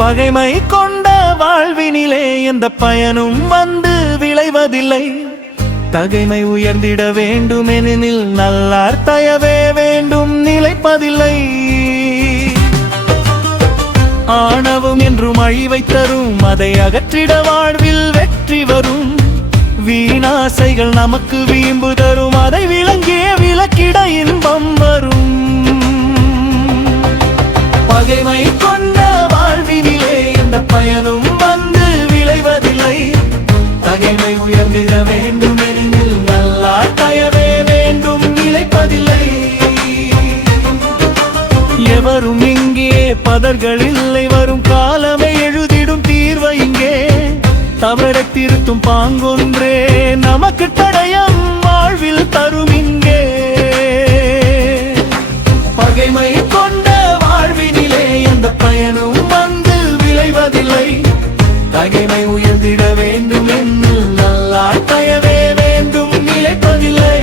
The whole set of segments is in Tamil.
பகைமை கொண்ட வாழ்வினிலே எந்த பயனும் வந்து விளைவதில்லை. தகைமை உயர்ந்திட வேண்டும் எனில் நல்லார் தயவே வேண்டும் நிலைப்பதில்லை. ஆணவம் என்றும் அழிவை தரும், அதை அகற்றிட வாழ்வில் வெற்றி வரும். வீணாசைகள் நமக்கு வீம்பு தரும், அதை விளங்கிய விலக்கிட இன்பம் வரும். பகைமை கொண்ட வாழ்வினிலே எந்த பயனும் வந்து விளைவதில்லை. தகைமை உயர்ந்திட வேண்டும் எனில் நல்லார் தயவே வேண்டும் நிலைப்பதில்லை. எவரும் இங்கே பதர்கள் இல்லை, வரும் காலமே எழுதிடும் தீர்வை இங்கே. தவறை திருத்தும் பாங்கொன்றே நமக்கு தடயம் வாழ்வில் தரும் இங்கே. பகைமை கொண்ட வாழ்வினிலே எந்த பயனும் வந்து விளைவதில்லை. தகைமை உயர்ந்திட வேண்டும் என்று நல்லார் தயவே வேண்டும் நிலைப்பதில்லை.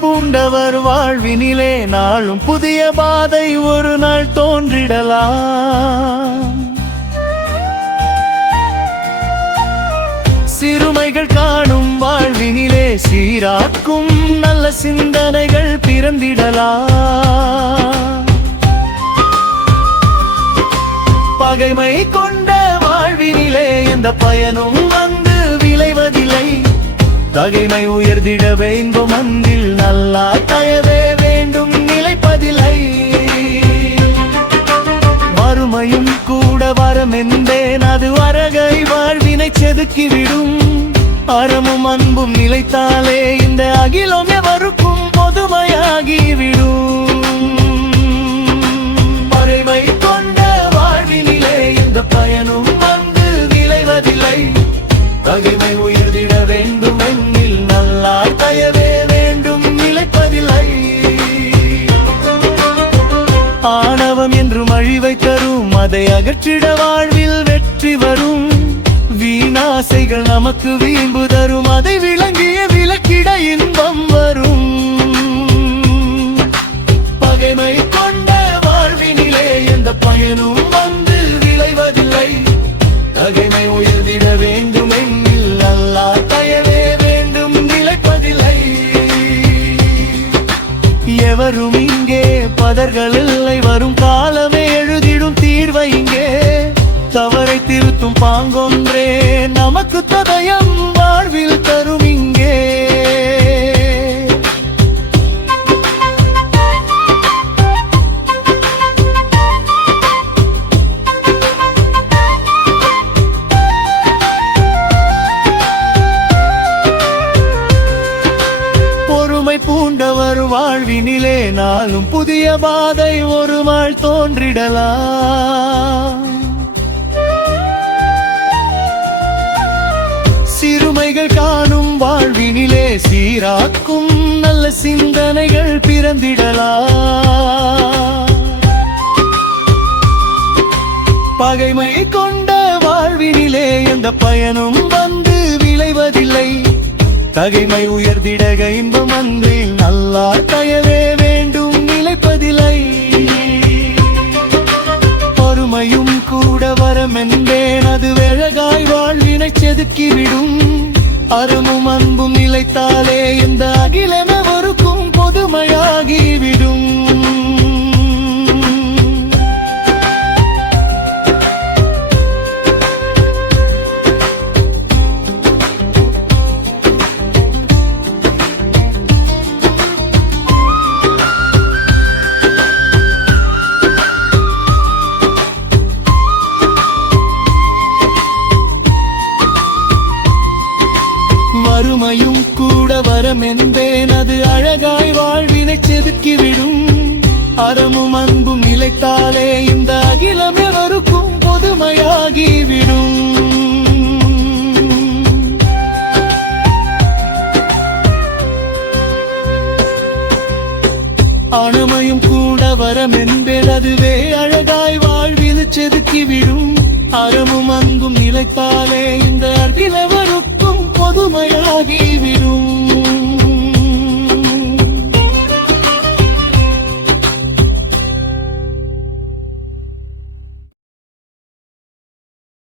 பூண்டவர் வாழ்வினிலே நாளும் புதிய பாதை ஒரு நாள் தோன்றிடலாம். சிறுமைகள் காணும் வாழ்வினிலே சீராக்கும் நல்ல சிந்தனைகள் பிறந்திடலாம். பகைமை கொண்ட வாழ்வினிலே எந்த பயனும் வந்து விளைவதில்லை. தகைமை உயர்ந்திட வேண்டும் அன்பில் நல்லார் தயவே வேண்டும் நிலைப்பதில்லை. வறுமையும் கூட வரம் என்பேன், அது வரகை வாழ்வினை செதுக்கிவிடும். அறமும் அன்பும் நிலைத்தாலே இந்த அகிலம் எவருக்கும் பொதுமையாகிவிடும். பகைமை கொண்ட வாழ்வினிலே இந்த பயனும் வந்து விளைவதில்லை. தகைமை உயர்ந்திட வேண்டும் எனில் நல்லார் தயவே வேண்டும் நிலைப்பதில்லை. ஆணவம் என்றும் அழிவை தரும், அதை அகற்றிட வாழ்வில் வெற்றி வரும். வீணாசைகள் நமக்கு வீம்பு தரும், அதை விளங்கிய விலக்கிட இன்பம் வரும். பகைமை கொண்ட வாழ்வினிலே எந்த பயனும் வந்து விளைவதில்லை. தகைமை உயர்ந்திட வேண்டும் எனில் நல்லார் தயவே வேண்டும் நிலைப்பதில்லை. எவரும் இங்கே பதர்கள் இல்லை, வரும் காலமே எழுதிடும் தீர்வை இங்கே. தவறை திருத்தும் பாங்கொன்றே நமக்கு ததயம் வாழ்வில் தரும் இங்கே. பூண்டவர் வாழ்வினிலே நாளும் புதிய பாதை ஒரு நாள் தோன்றிடலாம். சிறுமைகள் காணும் வாழ்வினிலே சீராக்கும் நல்ல சிந்தனைகள் பிறந்திடலாம். பகைமை கொண்ட வாழ்வினிலே எந்த பயனும் வந்து விளைவதில்லை. தகைமை உயர்ந்திட இன்பம் அன்பில் நல்லார் தயவே வேண்டும் நிலைப்பதில்லை. பொறுமையும் கூட வரம் என்பேன், அது அழகாய் வாழ்வினை செதுக்கிவிடும். அறமும் அன்பும் நிலைத்தாலே இந்த அகிலமெவருக்கும் பொதுமையாகிவிடும். வறுமையும் கூட வரம் என்பேன், அது அழகாய் வாழ்வினை செதுக்கிவிடும். அறமும் அன்பும் நிலைத்தாலே இந்த அகிலம் எவருக்கும் பொதுமையாகிவிடும். ஆணமையும் கூட வரமென்பேல் அதுவே அழகாய் வாழ்வில் செதுக்கிவிடும் அறமும் அங்கும் நிலைத்தாலே இந்த அர்த்திலவருக்கும் பொதுமையாகிவிடும்